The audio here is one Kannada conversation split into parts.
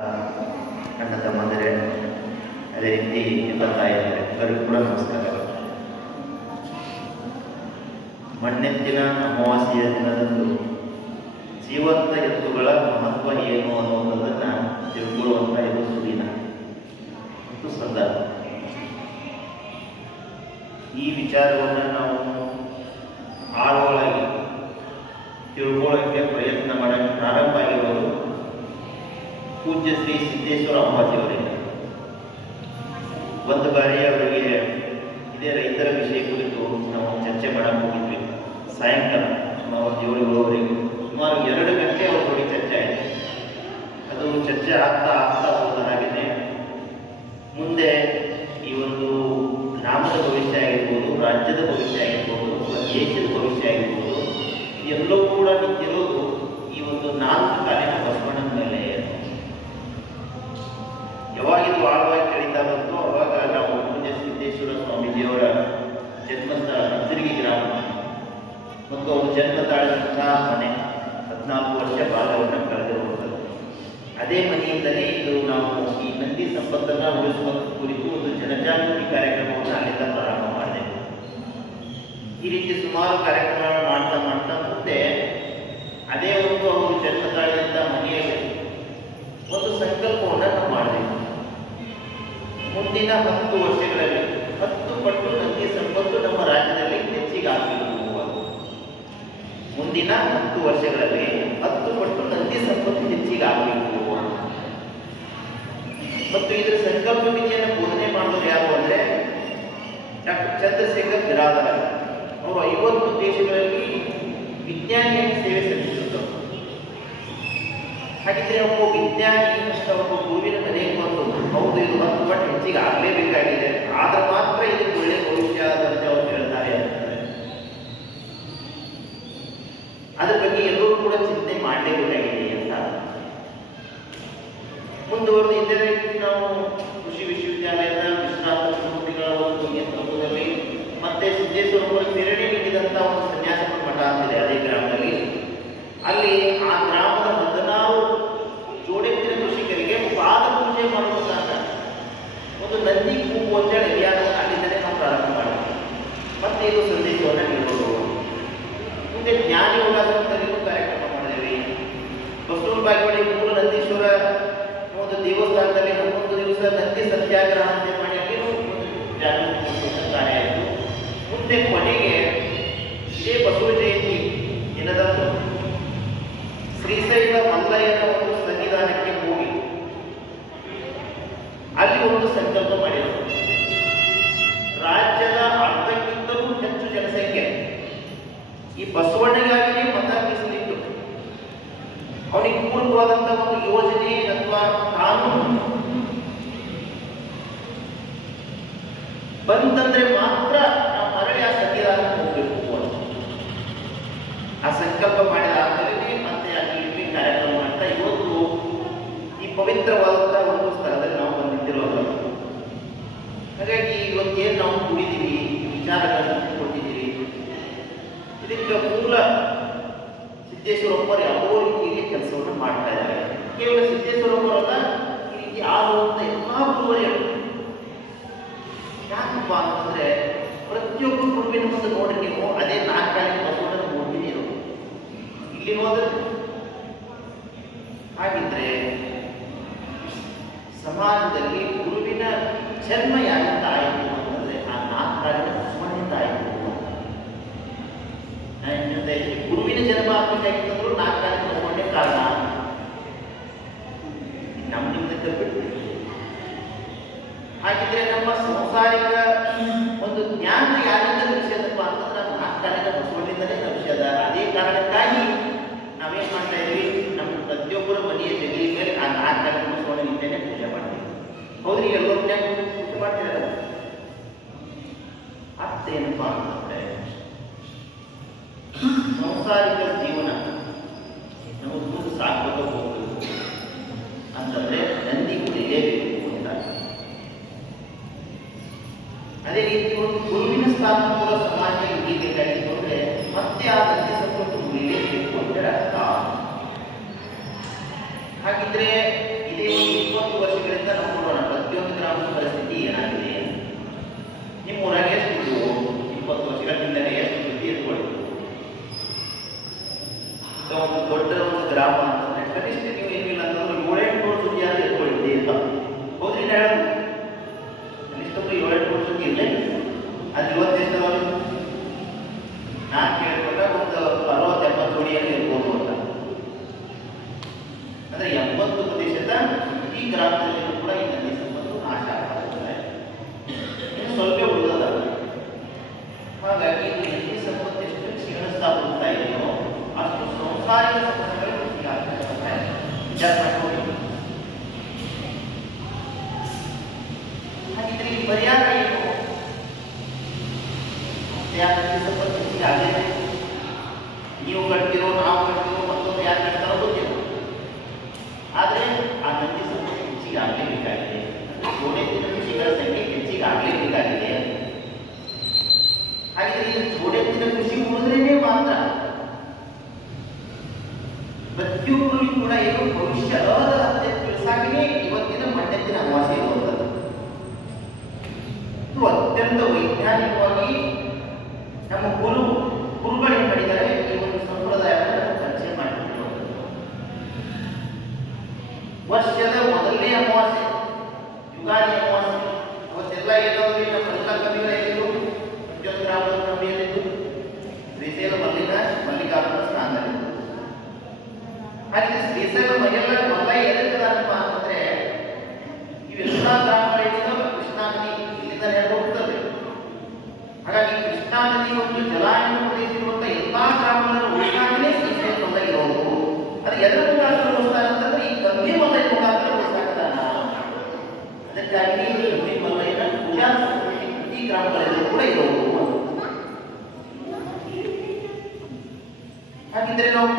ನನ್ನ ತಮ್ಮಂದರೆ, ಅದೇ ರೀತಿ ಎಲ್ಲ ತಾಯಿಯಂದರೆ ಎಲ್ಲರಿಗೂ ಕೂಡ ನಮಸ್ಕಾರಗಳು. ಮಣ್ಣೆತ್ತಿನ ಅಮಾವಾಸ್ಯೆಯ ದಿನದಂದು ಜೀವಂತ ಎತ್ತುಗಳ ಮಹತ್ವ ಏನು ಅನ್ನುವುದನ್ನು ತಿಳ್ಕೊಳ್ಳುವಂಥ ಇದು ಸುದಿನ ಮತ್ತು ಸಂದರ್ಭ. ಈ ವಿಚಾರವನ್ನು ನಾವು ಆಳವಾಗಿ ತಿಳ್ಕೊಳ್ಳೋಕ್ಕೆ ಪ್ರಯತ್ನ ಮಾಡೋಕ್ಕೆ ಪ್ರಾರಂಭ ಆಗಿರೋದು ಪೂಜ್ಯ ಶ್ರೀ ಸಿದ್ದೇಶ್ವರ ಅಪ್ಪಾಜಿಯವರಿಂದ. ಒಂದು ಬಾರಿ ಅವರಿಗೆ ಇದೇ ರೈತರ ವಿಷಯ ಕುರಿತು ನಾವು ಚರ್ಚೆ ಮಾಡಕ್ಕೆ ಹೋಗಿದ್ವಿ. ಸಾಯಂಕಾಲ ಸುಮಾರು 7-7:30 ಸುಮಾರು 2 ಗಂಟೆ ಅವ್ರ ಜೋಡಿ ಚರ್ಚೆ ಆಯಿತು. ಅದು ಚರ್ಚೆ ಆಗ್ತಾ ಹೋದ ಹಾಗೆಯೇ ಮುಂದೆ ಈ ಒಂದು ಗ್ರಾಮದ ಭವಿಷ್ಯ ಆಗಿರ್ಬೋದು, ರಾಜ್ಯದ ಭವಿಷ್ಯ ಆಗಿರ್ಬೋದು, ದೇಶದ ಭವಿಷ್ಯ ಆಗಿರ್ಬೋದು, ಎಲ್ಲವೂ ಕೂಡ ನಿಂತಿರೋದು ಈ ಒಂದು 4 ಕಾಲಿನ ಬಸವಣ್ಣನ ಮೇಲೆ. ಯಾವಾಗಿದು ಆಳವಾಗಿ ಕಳೀತಾ ಬಂತು ಅವಾಗ ನಾವು ಪೂಜ್ಯ ಸಿದ್ದೇಶ್ವರ ಸ್ವಾಮೀಜಿಯವರ ಜನ್ಮಸ್ಥಳ ಹಂಚರಿಗೆ ಗ್ರಾಮ ಮತ್ತು ಅವರು ಜನ್ಮ ತಾಳಿದಂತಹ ಮನೆ 14 ವರ್ಷ ಬಾಲ್ಯವನ್ನು ಕಳೆದಿರುವಂಥದ್ದು. ಅದೇ ಮನೆಯಿಂದಲೇ ಇದು ನಾವು ಈ ನಂದಿ ಸಂಪತ್ತನ್ನು ಉಳಿಸುವ ಕುರಿತು ಒಂದು ಜನಜಾಗೃತಿ ಕಾರ್ಯಕ್ರಮವನ್ನು ಅಲ್ಲಿಂದ ಪ್ರಾರಂಭ ಮಾಡಿದೆ. ಈ ರೀತಿ ಸುಮಾರು ಕಾರ್ಯಕ್ರಮಗಳನ್ನು ಮಾಡ್ತಾ ಮುಂದೆ ಅದೇ ಒಂದು ಅವರು ಜನ್ಮ ತಾಳಿದಂಥ ಮನೆಯಲ್ಲಿ ಒಂದು ಸಂಕಲ್ಪವನ್ನು ನಾವು ಮಾಡಿದೆವು. ಮುಂದಿನ 10 ವರ್ಷಗಳಲ್ಲಿ 10 ಪಟ್ಟು ನಂದಿ ಸಂಪತ್ತು ನಮ್ಮ ರಾಜ್ಯದಲ್ಲಿ ಹೆಚ್ಚಿಗಾಗಬೇಕು. ಮುಂದಿನ 10 ವರ್ಷಗಳಲ್ಲಿ 10 ಪಟ್ಟು ನಂದಿ ಸಂಪತ್ತು ಹೆಚ್ಚಿಗಾಗಬೇಕು. ಮತ್ತು ಇದರ ಸಂಕಲ್ಪ ವಿಧಿಯನ್ನು ಬೋಧನೆ ಮಾಡೋದು ಯಾರು ಅಂದರೆ ಡಾಕ್ಟರ್ ಚಂದ್ರಶೇಖರ್ ಬಿರಾದರ. ಅವರು 50 ದೇಶಗಳಲ್ಲಿ ವಿಜ್ಞಾನಿಯಾಗಿ ಸೇವೆ ಸಲ್ಲಿಸಿದರು. ಹಾಗಿದ್ರೆ ಒಬ್ಬ ವಿಜ್ಞಾನಿ ಅಂತ ಒಬ್ಬ ಗುರುವಿನ ಮನೆಗೆ ಬಂದು ಹೌದು ಇದು 10 ಪಟ್ಟು ಹೆಚ್ಚಿಗೆ ಆಗಲೇಬೇಕಾಗಿದೆ, ಆದ್ರೆ ಮಾತ್ರ ಇದಕ್ಕೆ ಒಳ್ಳೆ ಭವಿಷ್ಯ ಅಂತ ಅವರು ಹೇಳ್ತಾರೆ ಅಂತಾರೆ. ಅದ್ರ ಬಗ್ಗೆ ಎಲ್ಲರೂ ಕೂಡ ಚಿಂತೆ ಮಾಡಲೇಬೇಕಾಗಿದೆ ಅಂತ ಮುಂದುವರೆದು ಇದ್ದರೆ ನಾವು ಕೃಷಿ ವಿಶ್ವವಿದ್ಯಾಲಯದ ವಿಶ್ರಾಂತ ಪ್ರವೃತ್ತಿಗಳ ಒಂದು ನೇತೃತ್ವದಲ್ಲಿ ಮತ್ತೆ ಸಿದ್ದೇಶ್ವರ ಪ್ರೇರಣೆ ನೀಡಿದಂಥ ಒಂದು ಸನ್ಯಾಸ ಮಠ ಅಂತಿದೆ ಅದೇ ಗ್ರಾಮದಲ್ಲಿ. ಅಲ್ಲಿ ಆ ಗ್ರಾಮದ 16 ಜೋಡೆತ್ತಿನ ಕೃಷಿಕರಿಗೆ ಪಾದ ಪೂಜೆ ಮಾಡುವುದಾದ ಒಂದು ನಂದಿ ಕೂಗು ಅಂತೇಳಿ ಅಭಿಯಾನವನ್ನು ಅಲ್ಲಿಂದಲೇ ನಾವು ಪ್ರಾರಂಭ ಮಾಡಿದ್ವಿ. ಮತ್ತೆ ಇದು ಸಂದೇಶವನ್ನು ನೀಡಬಹುದು. ಮುಂದೆ ಜ್ಞಾನಿ ಉಲ್ಲಾಸದಲ್ಲಿಯೂ ಕಾರ್ಯಕ್ರಮ ಮಾಡಿದ್ದೇವೆ. ಬಸವನ ಬಾಗೇವಾಡಿ ಮೂಲ ನಂದೀಶ್ವರ ಒಂದು ದೇವಸ್ಥಾನದಲ್ಲಿ 11 ದಿವಸ ನಂದಿ ಸತ್ಯಾಗ್ರಹ ಅಂತ ಮಾಡಿ ಅಲ್ಲಿಯೂ ಒಂದು ಜಾಗೃತಿ ಕಾರ್ಯ ಆಯಿತು. ಮುಂದೆ ಕೊನೆಗೆ ಇದೇ ಬಸವ ಜಯಂತಿ ದಿನದಂದು ಶ್ರೀಶೈಲ ಮಲ್ಲಯ್ಯನ ಒಂದು ಸನ್ನಿಧಾನಕ್ಕೆ ಹೋಗಿ ಅಲ್ಲಿ ಒಂದು ಸಂಕಲ್ಪ ಮಾಡಿದರು. ರಾಜ್ಯದ ಅರ್ಧಕ್ಕಿಂತಲೂ ಹೆಚ್ಚು ಜನಸಂಖ್ಯೆ ಈ ಬಸವಣ್ಣಗಾಗಿಯೇ ಮತ ಮೀಸಲಿಟ್ಟು ಅವನಿಗೆ ಪೂರ್ವವಾದಂಥ ಒಂದು ಯೋಜನೆ ಅಥವಾ ಕಾನೂನು ಬಂತಂದ್ರೆ ಮಾತ್ರ ನಾವು ಮರಳಿ ಆ ಸನ್ನಿಧಾನಕ್ಕೆ ಹೋಗಬೇಕು ಅಂತ ಆ ಸಂಕಲ್ಪ ಮಾಡಿದ ಆದ್ಮೇಲೆ ಮತ್ತೆ ಅಲ್ಲಿ ಕಾರ್ಯಕ್ರಮ ಮಾಡ್ತಾ ಇವತ್ತು ಈ ಪವಿತ್ರವಾದಂಥ ಒಂದು ಸ್ಥಳದಲ್ಲಿ ನಾವು ಬಂದಿದ್ದಿರೋದು. ಹಾಗಾಗಿ ಇವತ್ತೇನು ನಾವು ಕೂಡಿದ್ದೀವಿ, ವಿಚಾರಗಳನ್ನು ಕೊಟ್ಟಿದ್ದೀವಿ, ಇದಕ್ಕೆ ಮೂಲ ಸಿದ್ದೇಶ್ವರಪ್ಪರು ಯಾವುದೋ ರೀತಿಯಲ್ಲಿ ಕೆಲಸವನ್ನು ಮಾಡ್ತಾ ಇದ್ದಾರೆ. ಕೇವಲ ಸಿದ್ದೇಶ್ವರಪ್ಪರಲ್ಲ, ಈ ರೀತಿ ಆಗುವಂಥ ಎಲ್ಲ ಗುರುವರಿಗಳು ಯಾಕಪ್ಪ ಅಂತಂದ್ರೆ ಪ್ರತಿಯೊಬ್ಬ ಗುರುವಿನ ಮುಂದೆ ನೋಡ್ರಿ ನೀವು ಅದೇ 4 ಕಾಲಿನ ಬಸವಣ್ಣನ ಮೂರ್ತಿನೇ ಇರೋದು ಇಲ್ಲಿ ಹೋದ್ರೆ. ಹಾಗಿದ್ರೆ ಸಮಾಜದಲ್ಲಿ ಗುರುವಿನ ಜನ್ಮ ಯಾರಿಂದ ಆಯಿತು ಅಂತಂದ್ರೆ ಆ 4 ಕಾಲಿನ ಬಸವಣ್ಣಿಂದ ಆಯಿತು. ಗುರುವಿನ ಜನ್ಮ ಆಗಬೇಕಾಗಿತ್ತಂದ್ರೂ 4 ಕಾಲಿನ ಬಸವಣ್ಣೆ ಕಾರಣ. ನಮ್ಮಿಂದ ಬಿಟ್ಟು ಹಾಗಿದ್ರೆ ನಮ್ಮ ಸಂಸಾರಿಕ ಒಂದು ಜ್ಞಾನ ಯಾರಿಂದ ಲಭಿಸ್ಯದಪ್ಪ ಅಂತಂದ್ರೆ 4 ಕಾಲಿನ ಬಸವಣ್ಣಿಂದಲೇ ಲಭಿಸ್ಯದ. ಅದೇ ಕಾರಣಕ್ಕಾಗಿ ನಾವೇನ್ ಮಾಡ್ತಾ ಇದ್ವಿ, ನಮ್ಮ ಪ್ರತಿಯೊಬ್ಬರ ಮನೆಯ ಜಗಲಿ ಮೇಲೆ ಆ 4 ಕಾಲಿನ ಬಸವಣ್ಣನಿಂದಲೇ ಪೂಜೆ ಮಾಡ್ತೀವಿ. ಹೌದ್ರಿ, ಎಲ್ಲರೂ ಪೂಜೆ ಮಾಡ್ತೀರಲ್ಲ. ಅರ್ಥೇನಪ್ಪ ಅಂತಂದ್ರೆ ಸಂಸಾರಿಕ ಜೀವನ ನಾವು ಮುಂದೆ ಸಾಕ್ಬೇಕು ಹೋಗಬೇಕು ಅಂತಂದ್ರೆ ನಂದಿ ಉಳಿಲೇಬೇಕು ಅಂತ. ಅದೇ ರೀತಿ ಒಂದು ಗುರುವಿನ ಸ್ಥಾನ ಕೂಡ ಸಮಾಜ ಉಳಿಬೇಕಾಗಿತ್ತು ಅಂದ್ರೆ ಮತ್ತೆ ಆ ನಂದಿ ಸಂಪತ್ತು ಉಳಿಲೇಬೇಕು ಅಂತ ಅರ್ಥ. ಹಾಗಿದ್ರೆ ಇದೇ ಒಂದು ಗ್ರಾಮದಲ್ಲಿಯೂ ಕೂಡ ಈ ನದಿ ಸಂಪತ್ತು ನಾಶ ಆಗ್ತದೆ, ಇನ್ನು ಸ್ವಲ್ಪ ಉಳಿದದ. ಹಾಗಾಗಿ ಈ ನದಿ ಸಂಪತ್ತು ಎಷ್ಟು ಕ್ಷೀಣಿಸ್ತಾ ಹೋಗ್ತಾ ಇದೆಯೋ ಅಷ್ಟು ಸಂಸಾರಿಕ ಸಂಪತ್ತುಗಳು ಹೆಚ್ಚಿಗಾಗ್ತದೆ. ವಿಚಾರ ಮಾಡ್ಕೊಂಡು ಹಾಗಿದ್ರೆ ಈ ಪರಿಹಾರ ಏನು? ನದಿ ಸಂಪತ್ತು ಹೆಚ್ಚಿಗಾಗಲೇಬೇಕು. ನೀವು ಕಟ್ತಿರೋ, ನಾವು ಕಟ್ತಿರೋ, ಮತ್ತೊಂದು ಯಾರು ಕಟ್ತಾರೋ ಗೊತ್ತಿಲ್ಲ. ಆದರೆ ಆ ನದಿ ಸಂಪತ್ತು ಹೆಚ್ಚಿಗೆ ಆಗಲೇಬೇಕಾಗಿದೆ. ಜೋಡೆತ್ತಿನ ಕೃಷಿಗಳ ಸಂಖ್ಯೆ ಹೆಚ್ಚಿಗೆ ಆಗಲೇಬೇಕಾಗಿದೆ. ಹಾಗಿದ್ರೆ ಈ ಜೋಡೆತ್ತಿನ ಕೃಷಿ ಉಳಿದ್ರೇನೆ ಮಾತ್ರ ಪ್ರತಿಯೊಬ್ಬರಿಗೂ ಕೂಡ ಏನು ಭವಿಷ್ಯ ಅಂತ ತಿಳಿಸಾಕನೇ ಇವತ್ತಿನ ಮಣ್ಣೆತ್ತಿನ ಅಮಾವಾಸ್ಯೆ ಇರುವಂಥದ್ದು. ಇದು ಅತ್ಯಂತ ವೈಜ್ಞಾನಿಕವಾಗಿ ನಮ್ಮ ಗುರುಗಳು ಏನು ಮಾಡಿದ್ದಾರೆ, ಈ ಒಂದು ಸಂಪ್ರದಾಯವನ್ನು ಪರಿಚಯ ಮಾಡಿಕೊಟ್ಟಿರುವಂಥದ್ದು. ವರ್ಷದ ಮೊದಲನೇ ಅಮಾವಾಸ್ಯೆ ಯುಗಾದಿ ಅಮಾವಾಸ್ಯೆ, ಅವತ್ತೆಲ್ಲ ಏನಾದ್ರು ನಮ್ಮೆಲ್ಲ ಕವಿಗಳಿದ್ದು ಪ್ರತಿಯೊಂದು ಗ್ರಾಮದ ಕವಿಯಲ್ಲಿದ್ದು ಶ್ರೀಶೈಲ ಮಲ್ಲಿಕಾರ್ಜುನ ಸ್ಥಾನದಲ್ಲಿದ್ದು. ಹಾಗೆ ಶ್ರೀಶೈಲ ಮಲ್ಲ ಎದಕ್ಕದಪ್ಪ ಅಂತಂದ್ರೆ ಇವೆಲ್ಲ ಗ್ರಾಮಗಳಿಂದ ಕೃಷ್ಣಾ ನದಿ ಇಲ್ಲಿಂದ ಹೋಗ್ತದೆ. ಹಾಗಾಗಿ ಕೃಷ್ಣಾ ನದಿ ಒಂದು ಜಲಾನಯನ ಪ್ರದೇಶಿರುವಂಥ ಎಲ್ಲಾ ಗ್ರಾಮಗಳನ್ನು ಉಳಿಸಾಕಲೇ ಶ್ರೀಶೈಲ ಮಲ್ಲ ಇರೋದು. ಅದು ಎಲ್ಲರ ಮುಖಾಂತರ ಉಳಿಸ್ತಾರೆ ಅಂತಂದ್ರೆ ಈ ಗಂಭೀರ ಮಲ್ಲ ಮುಖಾಂತರ ಉಳಿಸಾಕ್ತಾನ. ಅದಕ್ಕಾಗಿ ಗಂಭೀರ ಮಲ್ಲಯ್ಯನ ಪೂಜಾ ಸಂಸ್ಕೃತಿ ಪ್ರತಿ ಗ್ರಾಮಗಳಲ್ಲಿ ಕೂಡ ಇರೋದು. ಹಾಗಿದ್ರೆ ನಾವು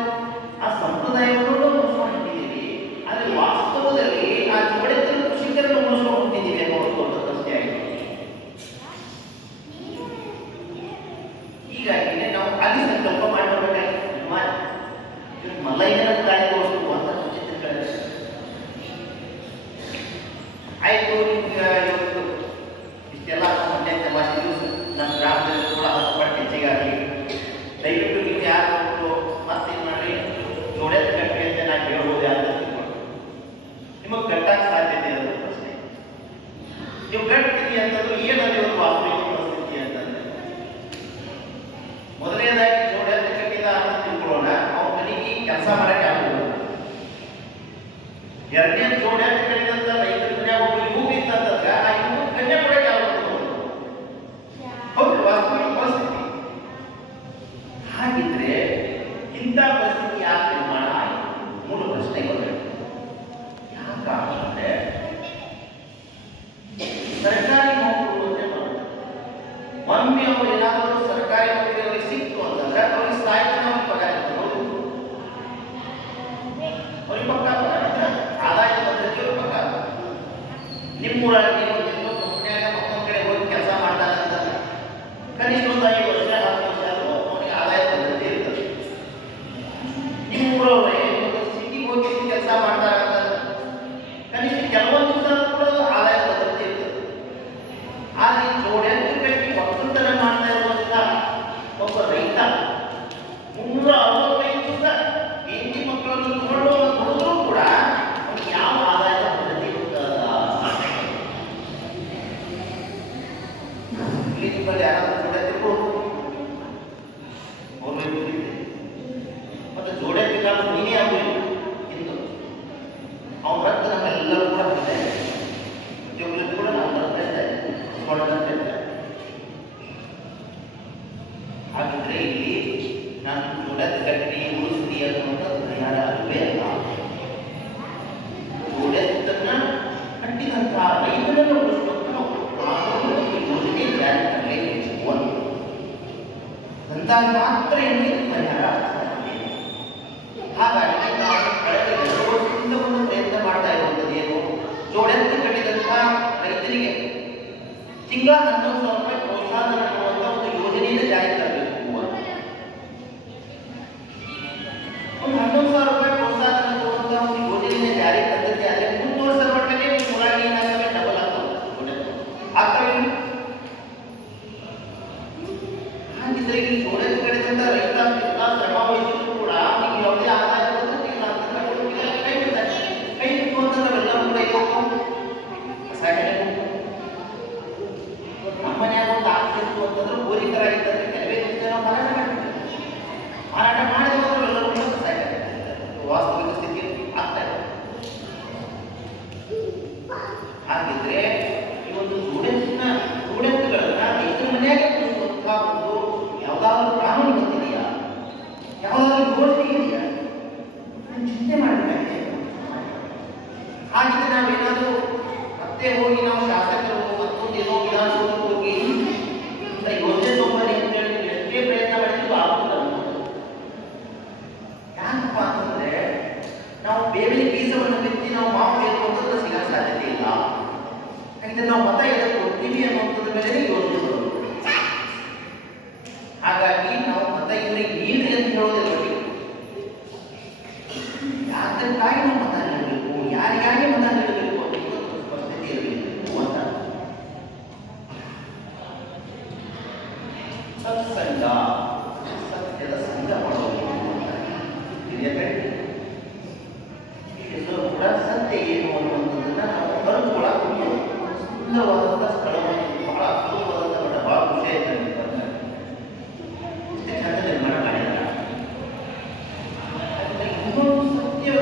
ಆ ಸಂಪ್ರದಾಯವನ್ನು ಉಳಿಸ್ಕೊಂಡಿದ್ದೀವಿ, ಆದರೆ ವಾಸ್ತವದಲ್ಲಿ ಆ ಜೋಡೆತ್ತಿನ ಕೃಷಿಕರನ್ನು ಉಳಿಸ್ಕೊಂಡಿದ್ದೀವಿ ಅನ್ನೋದು ಅಷ್ಟೇ ಆಗಿದೆ. ಹೀಗಾಗಿ ನಾವು ಅಲ್ಲಿ ಸಂಕಲ್ಪ ಮಾಡಬೇಕಾಗಿ ಮಲ್ಲಯ್ಯನ ಗಾಳಿ ತೋರಿಸುವ ಅಂತ ಚಿಂತನೆ ಆಯ್ತು. ಇವತ್ತು ಇಷ್ಟೆಲ್ಲ ಮೊನ್ನೆ ತಮಾಷೆ ದಿವಸ ನಮ್ಮ ಗ್ರಾಮದಲ್ಲಿ ಕೂಡ 10 ಪಟ್ಟು ಹೆಚ್ಚಿಗಾಗಲಿ. ದಯವಿಟ್ಟು ನೀವು ಯಾರು ಮತ್ತೇನು ಮಾಡಿ ಜೋಡೆತ್ತ ಕಟ್ಟಿ ಅಂತ ನಾನು ಹೇಳ್ಬೋದು ಅಂತ ತಿಳ್ಕೊಂಡು ನಿಮಗೆ ಕಟ್ಟಕ್ಕೆ ಸಾಧ್ಯತೆ ಅನ್ನೋದು ಪ್ರಶ್ನೆ. ನೀವು ಕಟ್ತೀವಿ ಅಂತಂದ್ರೆ ಏನಂದ್ರೆ ಒಂದು ವಾಸ್ತವಿಕ ಪರಿಸ್ಥಿತಿ ಅಂತಂದ್ರೆ ಮೊದಲನೇದಾಗಿ ಜೋಡೆತ್ತ ಕಟ್ಟಿದ ಅಂತ ತಿಳ್ಕೊಳ್ಳೋಣ, ಅವ್ರ ಮನೆಗೆ ಕೆಲಸ ಮಾಡಕ್ಕೆ ಆಗೋದು. ಎರಡನೇ ಜೋಡೆತ್ತ ಕಟ್ಟಿದಂತ ರೈತರ ಮನ್ಯಾಗ ಒಬ್ಬ ಯುವ ಇತ್ತಂತಂದ್ರೆ ಆ ಯುವ ಕನ್ಯಾ ಕೊಡಕ್ಕೆ ಆಗೋದು. ಹೌದು, ವಾಸ್ತವಿಕ ಪರಿಸ್ಥಿತಿ. ಹಾಗಿದ್ರೆ ಇಂಥ ಪರಿಸ್ಥಿತಿ ಯಾಕೆ ನಿರ್ಮಾಣ ಆಯಿತು? ಮೂಲ ಪ್ರಶ್ನೆ ಬರಬೇಕು. ಯಾಕಂದ್ರೆ ಸರ್ಕಾರಿ ನೌಕರು ಅಂತ ಮಾಡ್ತಾರೆ. ಒಮ್ಮೆ ಅವ್ರು ಏನಾದರೂ ಸರ್ಕಾರಿ ನೌಕರಿ ಅವರಿಗೆ ಸಿಕ್ತು ಅಂತಂದ್ರೆ ಅವ್ರಿಗೆ ಸಾಯ್ತಾನೆ ಅವ್ರಿಗೆ ಪಗಾರ ಇರ್ತದೆ. ಅವ್ರಿಗೆ ಪಕ್ಕ ಆದಾಯ ಪದ್ಧತಿ ಅವ್ರಿಗೆ ಪಕ್ಕ. ನಿಮ್ಮೂರಾಗಿ ನೀವು ಕಂಪ್ನಿಯಾಗ ಮತ್ತೊಂದು ಕಡೆ ಹೋಗಿ ಕೆಲಸ ಮಾಡ್ತಾರೆ ಅಂತಂದ್ರೆ ಕನಿಷ್ಠ ಒಂದು 5 ವರ್ಷ 10 ವರ್ಷ ಆದರೂ ಅವನಿಗೆ ಆದಾಯ ಪದ್ಧತಿ ಇರ್ತದೆ. ನಿಮ್ಮೂರವ್ರೆ ಸಿಟಿಗೆ ಹೋಗಿ ಕೆಲಸ ಮಾಡ್ತಾರೆ ಅಂತಂದ್ರೆ ಕನಿಷ್ಠ ಕೆಲವೊಂದು ದಿವಸ ಕೂಡ ಆದಾಯ ಪದ್ಧತಿ ಇರ್ತದೆ. ಆದರೆ ಜೋಡೆತ್ತು ಕಟ್ಟಿ ಒಕ್ಕಲ್ತನ ಮಾಡ್ತಾ ಇರುವಂಥ ಒಬ್ಬ ರೈತ 365 ದಿವಸ ಹೆಂಡತಿ ಮಕ್ಕಳನ್ನು ತಗೊಂಡು ದುಡಿದ್ರೂ ಕೂಡ ಅವ್ನಿಗೆ ಯಾವ ಆದಾಯದ ಪದ್ಧತಿ ಇರ್ತದ? ಇಲ್ಲಿ ನಿಮ್ಮಲ್ಲಿ ಯಾರಾದ್ರೂ ಜೋಡೆತ್ತಿರ್ಬೋದು, ಅವ್ರ ಮತ್ತೆ ಜೋಡೆತ್ತಿಗಾದ್ರೂ ನೀನೇ ಆಗೋದಿಲ್ಲ. ಇಂದು ಅವನ ರಕ್ತ ನಮ್ಮೆಲ್ಲರೂ ಕೂಡ ಬರ್ತಾ ಇದೆ. ಪ್ರತಿಯೊಬ್ಬರಿಗೂ ಕೂಡ ನಾವು ಬರ್ತಾ ಇದ್ದಾರೆ. ಹಾಗಿದ್ರೆ ಇಲ್ಲಿ ನಾನು ಜೋಡೆತ್ತ ಕಟ್ಟಿ ಉಳಿಸ್ತಿ ಅನ್ನುವಂಥ ಪರಿಹಾರ ಅಲ್ಲವೇ ಅಲ್ಲ. ಜೋಡೆತ್ತನ್ನ ಕಟ್ಟಿದಂತಹ ರೈತರನ್ನು ಉಳಿಸುವಂತಹ ಯೋಜನೆ ಜಾರಿ ತರಲೇಬೇಕು ಅಂದಾಗ ಮಾತ್ರ ಇಲ್ಲಿ ಪರಿಹಾರ ಆಗ್ತದೆ. ಹಾಗಾಗಿ ನಾವು ಕಳೆದ 2 ವರ್ಷದಿಂದ ಒಂದು ಪ್ರಯತ್ನ ಮಾಡ್ತಾ ಇರುವಂಥದ್ದು ಏನು? ಜೋಡೆತ್ತು ಕಟ್ಟಿದಂತಹ ರೈತರಿಗೆ ತಿಂಗಳ 11,000 ರೂಪಾಯಿ ಪ್ರೋತ್ಸಾಹನ ಕೊಡುವಂಥ ಒಂದು ಯೋಜನೆಯನ್ನು ಜಾರಿ ತರಬೇಕು. ಒಂದು 11,000 ರೂಪಾಯಿ ಪ್ರೋತ್ಸಾಹನ ಕೊಡುವಂಥ ಒಂದು ಯೋಜನೆಯ ಜಾರಿ ಪದ್ಧತಿ ಆದರೆ 3 ವರ್ಷದ ಮಟ್ಟಿಗೆ ಮುರಾಗಿ ಏನಾಗ್ತವೆ? ಡಬಲ್ ಆಗ್ತವೆ. ಹಾಗಿದ್ರೆ ಇಲ್ಲಿ ಜೋಡೆತ್ತು ಕಟ್ಟಿದಂಥ ರೈತ ಎಲ್ಲ ಶ್ರಮ ವಹಿಸಿದ್ರು ಕೂಡ ಅವನಿಗೆ ಯಾವುದೇ ಆದಾಯ ಪದ್ಧತಿ ಇಲ್ಲ ಅಂತಂದ್ರೆ ಕೈ ಬಿಡ್ತಾರೆ. ಕೈ ಬಿಟ್ಟು ಅಂತ ನಾವೆಲ್ಲರೂ ಕೂಡ ಇವತ್ತು ಸಾಗಣೆ ನಮ್ಮ ಮನೆಯಾಗ ಒಂದು ಆಗ್ತಿತ್ತು ಅಂತಂದ್ರೆ ಗೋರಿಕರಾಗಿದ್ದರೆ ಕೆಲವೇ ಹಾಗಿದ್ರೆ ಈ ಒಂದು ಸ್ಟೂಡೆಂಟ್ಗಳನ್ನ ಇದ್ರ ಮನೆಯಾಗೆ ಕೂರಿಸುವಂತಹ ಒಂದು ಯಾವುದಾದ್ರೂ ಕಾನೂನು ಬಂದಿದೆಯಾ, ಯಾವುದಾದ್ರೂ ಯೋಜನೆ ಇದೆಯಾ, ಚಿಂತೆ ಮಾಡಬೇಕಾಗಿದೆ. ಹಾಗಿದ್ರೆ ನಾವೇನಾದ್ರೂ ಮತ್ತೆ ಹೋಗಿ ನಾವು ಶಾಸಕರು ಮತ್ತೊಂದು ಏನೋ ವಿಧಾನಸೌಧಕ್ಕೆ ಹೋಗಿ ಇಂಥ ಯೋಜನೆ ತಗೊಂಬರಿ ಅಂತ ಹೇಳಿ ಎಷ್ಟೇ ಪ್ರಯತ್ನ ಮಾಡಿದ್ರು ಆಗುದಿಲ್ಲ. ಯಾಕಪ್ಪ ಅಂತಂದ್ರೆ ನಾವು ಬೇವಿನ ಬೀಜವನ್ನು ಬಿತ್ತಿ ನಾವು ಮಾವು ಬೇಕು ಅಂತಂದ್ರೆ ಸಿಗೋ ಸಾಧ್ಯತೆ ಇಲ್ಲ. ಹಾಗಿದ್ರೆ ನಾವು ಮತ ಎದಕ್ಕೆ ಕೊಡ್ತೀವಿ ಅನ್ನೋದ್ರ ಮೇಲೆ ಯೋಜನೆ ಬರೋದು. ಹಾಗಾಗಿ ನಾವು ಮತ ಇವರಿಗೆ ನೀಡ್ರಿ ಅಂತ ಹೇಳೋದಿಲ್ಲ. ಯಾಕಂತಾಗಿ ನಾವು ಮತ ನೀಡಬೇಕು, ಯಾರಿಗಾಗಿ ಮತ ನೀಡಬೇಕು ಅಂತ ಪರಿಸ್ಥಿತಿ ಇರಬೇಕು ಅಂತ. ಸತ್ಸಂಗ, ಸತ್ಯದ ಸಂಘ ಮಾಡೋದು ಕೂಡ ಸತ್ಯ ಏನು ಅನ್ನುವಂಥದ್ದನ್ನ ನಾವು ಅರಿತುಕೊಳ್ಳಕ್ಕೆ ಸುಂದರವಾದಂಥ ಸ್ಥಳವನ್ನು ಬಹಳ ಅದ್ಭುತವಾದಂಥ ಬಹಳ ಖುಷಿ ಆಯ್ತು. ಇಷ್ಟೇ ಚಂದ ನಿರ್ಮಾಣ ಮಾಡಿದ್ದಾರೆ. ಇನ್ನೊಂದು ಸತ್ಯದ